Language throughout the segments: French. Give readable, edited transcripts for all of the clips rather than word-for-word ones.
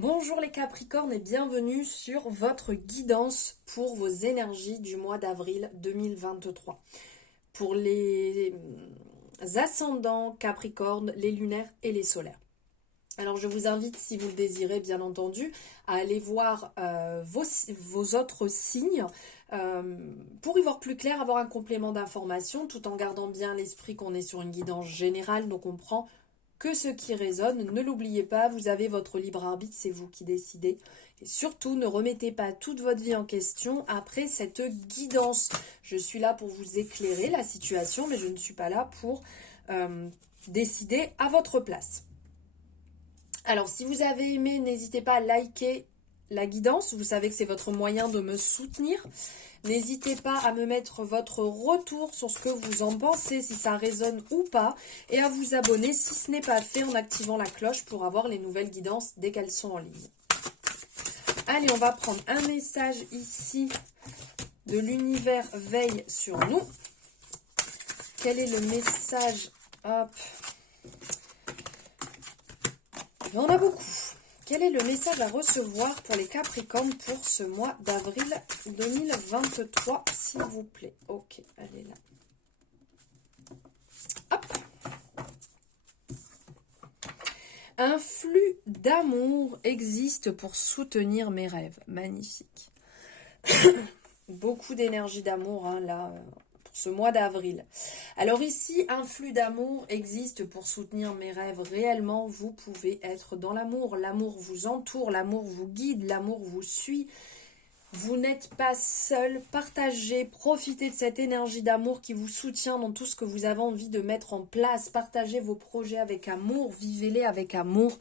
Bonjour les Capricornes et bienvenue sur votre guidance pour vos énergies du mois d'avril 2023. Pour les ascendants Capricornes, les lunaires et les solaires. Alors je vous invite, si vous le désirez bien entendu, à aller voir vos autres signes pour y voir plus clair, avoir un complément d'information tout en gardant bien à l'esprit qu'on est sur une guidance générale, donc on prend que ce qui résonne. Ne l'oubliez pas, vous avez votre libre arbitre, c'est vous qui décidez. Et surtout, ne remettez pas toute votre vie en question après cette guidance. Je suis là pour vous éclairer la situation, mais je ne suis pas là pour décider à votre place. Alors, si vous avez aimé, n'hésitez pas à liker la guidance. Vous savez que c'est votre moyen de me soutenir. N'hésitez pas à me mettre votre retour sur ce que vous en pensez, si ça résonne ou pas, et à vous abonner si ce n'est pas fait en activant la cloche pour avoir les nouvelles guidances dès qu'elles sont en ligne. Allez, on va prendre un message ici de l'univers veille sur nous. Quel est le message? Hop. Il y en a beaucoup. Quel est le message à recevoir pour les Capricornes pour ce mois d'avril 2023, s'il vous plaît? Ok, allez là. Hop. Un flux d'amour existe pour soutenir mes rêves. Magnifique. Beaucoup d'énergie d'amour, hein, là, pour ce mois d'avril. Alors ici, un flux d'amour existe pour soutenir mes rêves. Réellement, vous pouvez être dans l'amour. L'amour vous entoure, l'amour vous guide, l'amour vous suit. Vous n'êtes pas seul. Partagez, profitez de cette énergie d'amour qui vous soutient dans tout ce que vous avez envie de mettre en place. Partagez vos projets avec amour, vivez-les avec amour.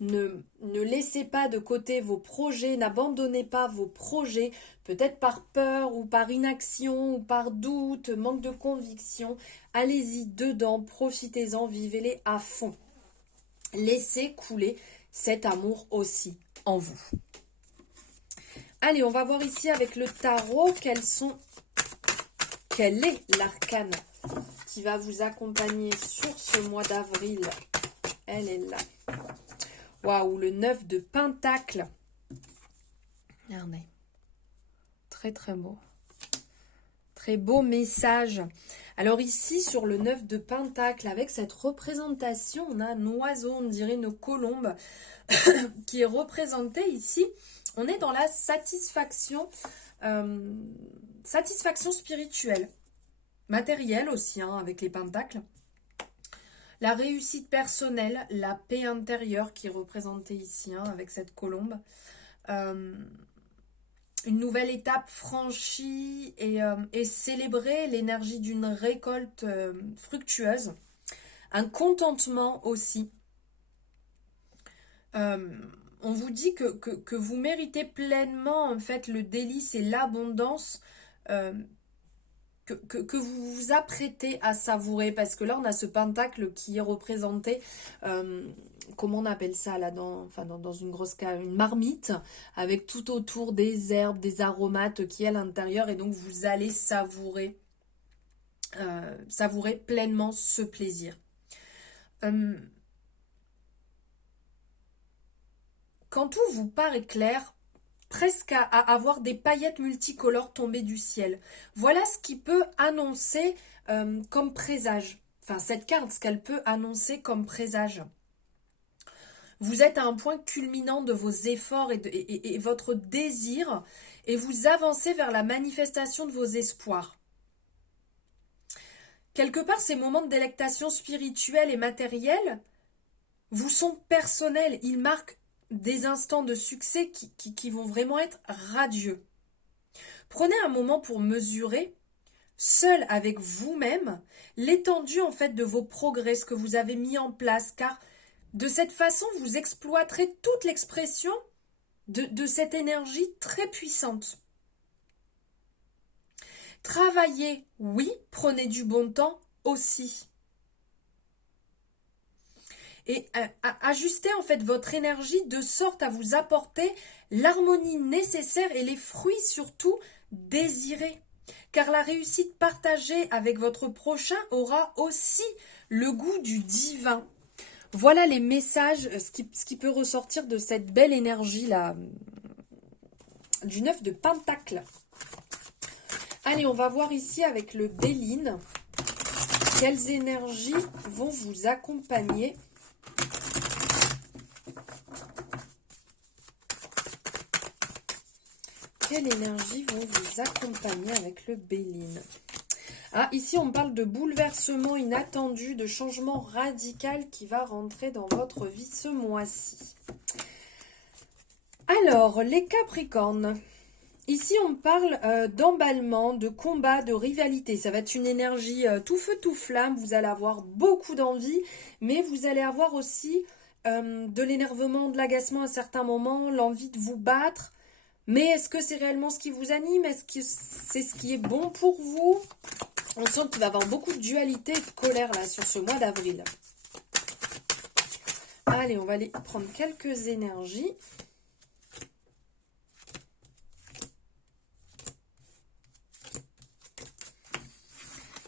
Ne laissez pas de côté vos projets, n'abandonnez pas vos projets, peut-être par peur ou par inaction ou par doute, manque de conviction. Allez-y dedans, profitez-en, vivez-les à fond. Laissez couler cet amour aussi en vous. Allez, on va voir ici avec le tarot quel est l'arcane qui va vous accompagner sur ce mois d'avril. Elle est là. Waouh, le 9 de Pentacle. Regardez. Très très beau. Très beau message. Alors ici, sur le 9 de Pentacle, avec cette représentation, on a un oiseau, on dirait une colombe, qui est représentée ici. On est dans la satisfaction spirituelle, matérielle aussi, hein, avec les pentacles. La réussite personnelle, la paix intérieure qui est représentée ici, hein, avec cette colombe. Une nouvelle étape franchie et célébrer l'énergie d'une récolte fructueuse. Un contentement aussi. On vous dit que vous méritez pleinement en fait le délice et l'abondance que vous vous apprêtez à savourer, parce que là on a ce pentacle qui est représenté, comment on appelle ça là, dans une grosse une marmite avec tout autour des herbes, des aromates qui est à l'intérieur, et donc vous allez savourer pleinement ce plaisir. Quand tout vous paraît clair, presque à avoir des paillettes multicolores tombées du ciel. Voilà ce qui peut annoncer comme présage. Enfin, cette carte, ce qu'elle peut annoncer comme présage. Vous êtes à un point culminant de vos efforts et votre désir, et vous avancez vers la manifestation de vos espoirs. Quelque part, ces moments de délectation spirituelle et matérielle vous sont personnels. Ils marquent des instants de succès qui vont vraiment être radieux. Prenez un moment pour mesurer, seul avec vous-même, l'étendue en fait de vos progrès, ce que vous avez mis en place, car de cette façon, vous exploiterez toute l'expression de cette énergie très puissante. Travaillez, oui, prenez du bon temps aussi. Et ajustez en fait votre énergie de sorte à vous apporter l'harmonie nécessaire et les fruits surtout désirés. Car la réussite partagée avec votre prochain aura aussi le goût du divin. Voilà les messages, ce qui peut ressortir de cette belle énergie là, du 9 de Pentacle. Allez, on va voir ici avec le Béline, quelles énergies vont vous accompagner. Quelles énergies vont vous accompagner avec le Béline? Ah, ici, on parle de bouleversement inattendu, de changement radical qui va rentrer dans votre vie ce mois-ci. Alors, les Capricornes. Ici, on parle d'emballement, de combat, de rivalité. Ça va être une énergie tout feu, tout flamme. Vous allez avoir beaucoup d'envie, mais vous allez avoir aussi de l'énervement, de l'agacement à certains moments, l'envie de vous battre. Mais est-ce que c'est réellement ce qui vous anime? Est-ce que c'est ce qui est bon pour vous? On sent qu'il va y avoir beaucoup de dualité et de colère là sur ce mois d'avril. Allez, on va aller prendre quelques énergies.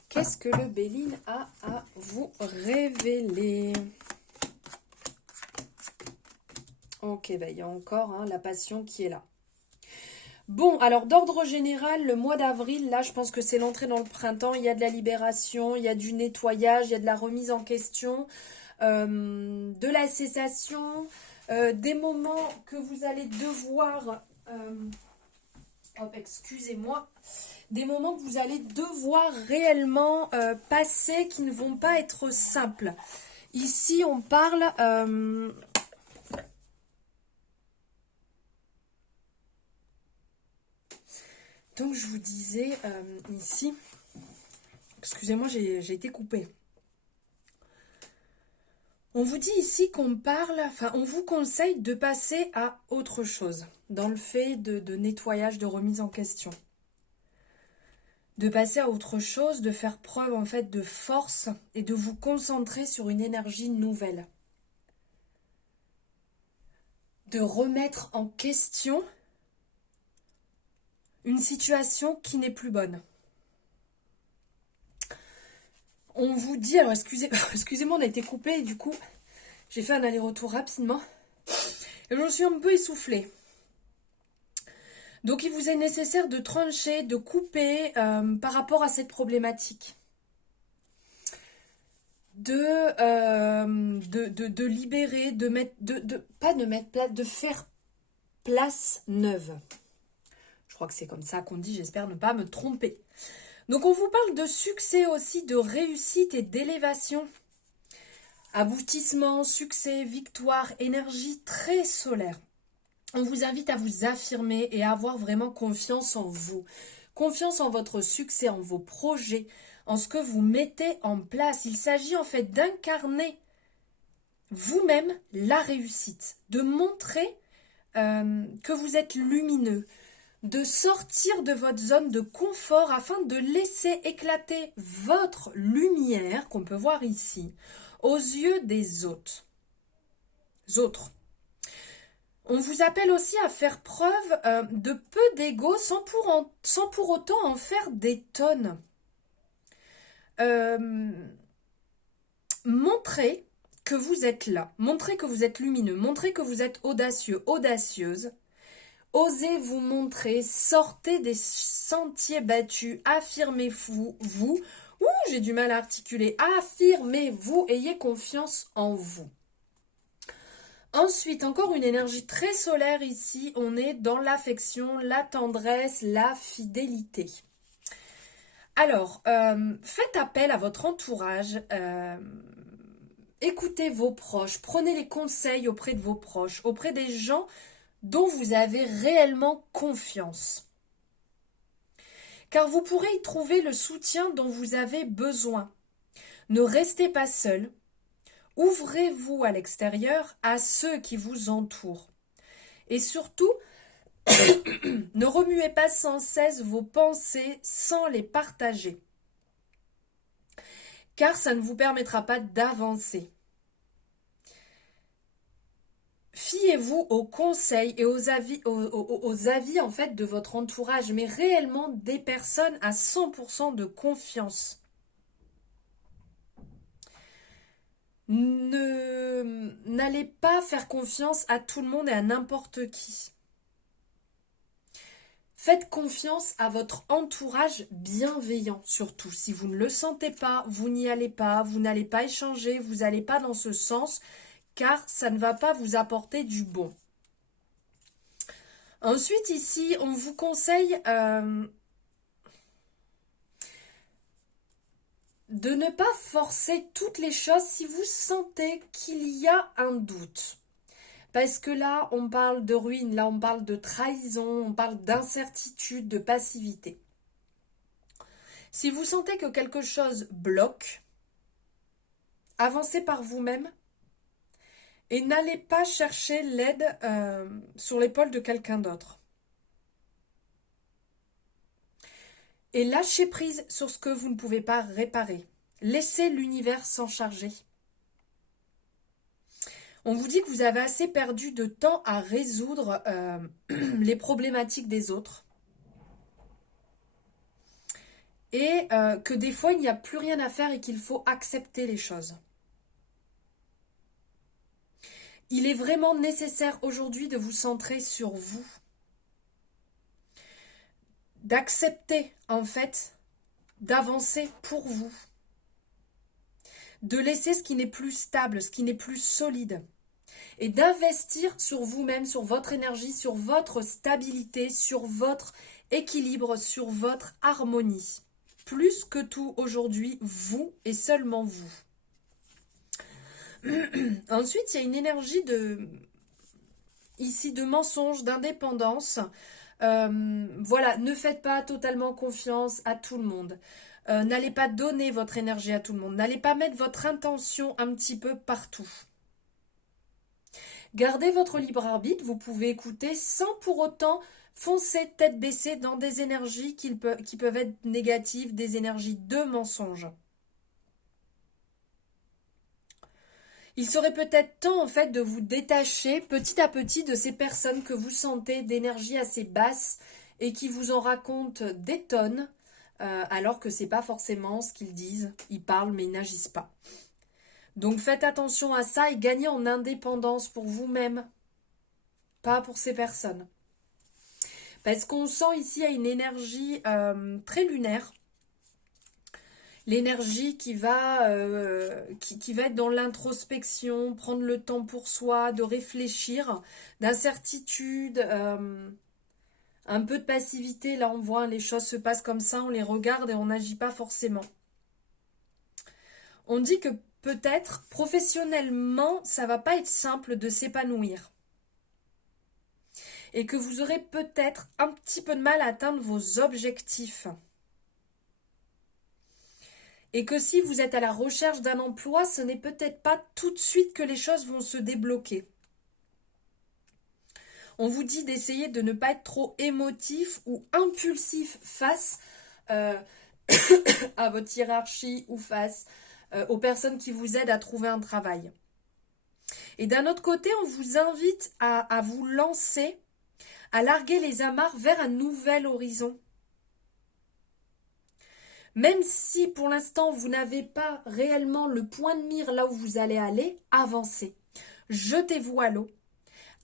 Qu'est-ce que le Béline a à vous révéler? Ok, ben, il y a encore la passion qui est là. Bon, alors d'ordre général, le mois d'avril, là, je pense que c'est l'entrée dans le printemps. Il y a de la libération, il y a du nettoyage, il y a de la remise en question, de la cessation, des moments que vous allez devoir... excusez-moi. Des moments que vous allez devoir réellement passer qui ne vont pas être simples. Ici, on parle... donc, je vous disais ici... Excusez-moi, j'ai été coupée. On vous dit ici qu'on parle... Enfin, on vous conseille de passer à autre chose. Dans le fait de nettoyage, de remise en question. De passer à autre chose, de faire preuve en fait de force et de vous concentrer sur une énergie nouvelle. De remettre en question une situation qui n'est plus bonne. On vous dit, alors excusez-moi, on a été coupé et du coup, j'ai fait un aller-retour rapidement. Et je me suis un peu essoufflée. Donc, il vous est nécessaire de trancher, de couper par rapport à cette problématique. De libérer, de faire place neuve. Je crois que c'est comme ça qu'on dit, j'espère ne pas me tromper. Donc, on vous parle de succès aussi, de réussite et d'élévation. Aboutissement, succès, victoire, énergie très solaire. On vous invite à vous affirmer et à avoir vraiment confiance en vous. Confiance en votre succès, en vos projets, en ce que vous mettez en place. Il s'agit en fait d'incarner vous-même la réussite, de montrer que vous êtes lumineux, de sortir de votre zone de confort afin de laisser éclater votre lumière, qu'on peut voir ici, aux yeux des autres. On vous appelle aussi à faire preuve de peu d'ego sans pour autant en faire des tonnes. Montrez que vous êtes là, montrez que vous êtes lumineux, montrez que vous êtes audacieux, audacieuse. Osez vous montrer, sortez des sentiers battus, affirmez-vous, j'ai du mal à articuler, affirmez-vous, ayez confiance en vous. Ensuite, encore une énergie très solaire ici, on est dans l'affection, la tendresse, la fidélité. Alors, faites appel à votre entourage, écoutez vos proches, prenez les conseils auprès de vos proches, auprès des gens dont vous avez réellement confiance. Car vous pourrez y trouver le soutien dont vous avez besoin. Ne restez pas seul. Ouvrez-vous à l'extérieur à ceux qui vous entourent. Et surtout, ne remuez pas sans cesse vos pensées sans les partager. Car ça ne vous permettra pas d'avancer. Fiez-vous aux conseils et aux avis en fait de votre entourage, mais réellement des personnes à 100% de confiance. N'allez pas faire confiance à tout le monde et à n'importe qui. Faites confiance à votre entourage bienveillant, surtout. Si vous ne le sentez pas, vous n'y allez pas, vous n'allez pas échanger, vous n'allez pas dans ce sens, car ça ne va pas vous apporter du bon. Ensuite, ici, on vous conseille de ne pas forcer toutes les choses si vous sentez qu'il y a un doute. Parce que là, on parle de ruine, là, on parle de trahison, on parle d'incertitude, de passivité. Si vous sentez que quelque chose bloque, avancez par vous-même et n'allez pas chercher l'aide sur l'épaule de quelqu'un d'autre. Et lâchez prise sur ce que vous ne pouvez pas réparer. Laissez l'univers s'en charger. On vous dit que vous avez assez perdu de temps à résoudre les problématiques des autres. Et que des fois, il n'y a plus rien à faire et qu'il faut accepter les choses. Il est vraiment nécessaire aujourd'hui de vous centrer sur vous. D'accepter, en fait, d'avancer pour vous. De laisser ce qui n'est plus stable, ce qui n'est plus solide. Et d'investir sur vous-même, sur votre énergie, sur votre stabilité, sur votre équilibre, sur votre harmonie. Plus que tout aujourd'hui, vous et seulement vous. Ensuite, il y a une énergie ici de mensonge, d'indépendance. Voilà, ne faites pas totalement confiance à tout le monde. N'allez pas donner votre énergie à tout le monde. N'allez pas mettre votre intention un petit peu partout. Gardez votre libre arbitre, vous pouvez écouter sans pour autant foncer tête baissée dans des énergies qui peuvent être négatives, des énergies de mensonge. Il serait peut-être temps en fait de vous détacher petit à petit de ces personnes que vous sentez d'énergie assez basse et qui vous en racontent des tonnes alors que c'est pas forcément ce qu'ils disent. Ils parlent mais ils n'agissent pas. Donc faites attention à ça et gagnez en indépendance pour vous-même, pas pour ces personnes. Parce qu'on sent ici une énergie très lunaire. L'énergie qui va être dans l'introspection, prendre le temps pour soi, de réfléchir, d'incertitude, un peu de passivité. Là, on voit les choses se passent comme ça, on les regarde et on n'agit pas forcément. On dit que peut-être professionnellement, ça va pas être simple de s'épanouir. Et que vous aurez peut-être un petit peu de mal à atteindre vos objectifs. Et que si vous êtes à la recherche d'un emploi, ce n'est peut-être pas tout de suite que les choses vont se débloquer. On vous dit d'essayer de ne pas être trop émotif ou impulsif face à votre hiérarchie ou face aux personnes qui vous aident à trouver un travail. Et d'un autre côté, on vous invite à vous lancer, à larguer les amarres vers un nouvel horizon. Même si pour l'instant vous n'avez pas réellement le point de mire là où vous allez aller, avancez. Jetez-vous à l'eau.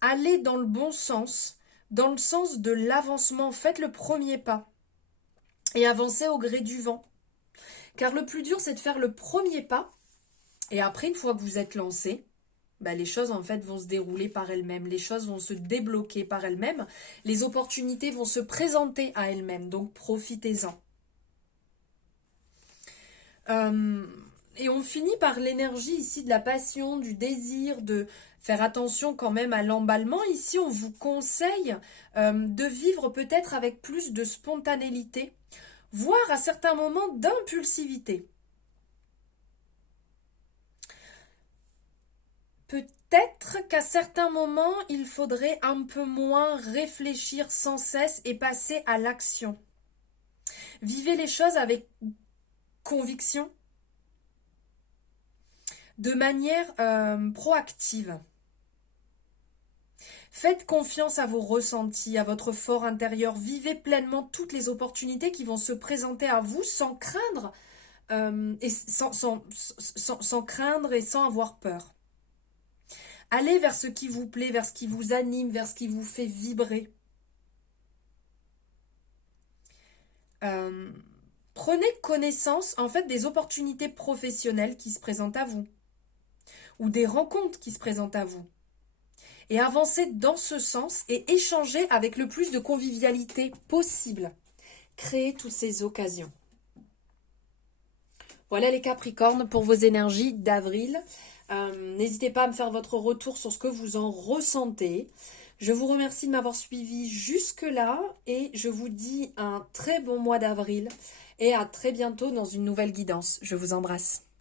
Allez dans le bon sens, dans le sens de l'avancement. Faites le premier pas et avancez au gré du vent. Car le plus dur, c'est de faire le premier pas. Et après, une fois que vous êtes lancé, les choses en fait vont se dérouler par elles-mêmes. Les choses vont se débloquer par elles-mêmes. Les opportunités vont se présenter à elles-mêmes. Donc profitez-en. Et on finit par l'énergie ici de la passion, du désir, de faire attention quand même à l'emballement. Ici, on vous conseille de vivre peut-être avec plus de spontanéité, voire à certains moments d'impulsivité. Peut-être qu'à certains moments, il faudrait un peu moins réfléchir sans cesse et passer à l'action. Vivez les choses avec conviction, de manière proactive. Faites confiance à vos ressentis, à votre fort intérieur. Vivez pleinement toutes les opportunités qui vont se présenter à vous sans craindre et sans craindre et sans avoir peur. Allez vers ce qui vous plaît, vers ce qui vous anime, vers ce qui vous fait vibrer. Prenez connaissance en fait des opportunités professionnelles qui se présentent à vous ou des rencontres qui se présentent à vous et avancez dans ce sens et échangez avec le plus de convivialité possible. Créez toutes ces occasions. Voilà les Capricornes pour vos énergies d'avril. N'hésitez pas à me faire votre retour sur ce que vous en ressentez. Je vous remercie de m'avoir suivi jusque-là et je vous dis un très bon mois d'avril et à très bientôt dans une nouvelle guidance. Je vous embrasse.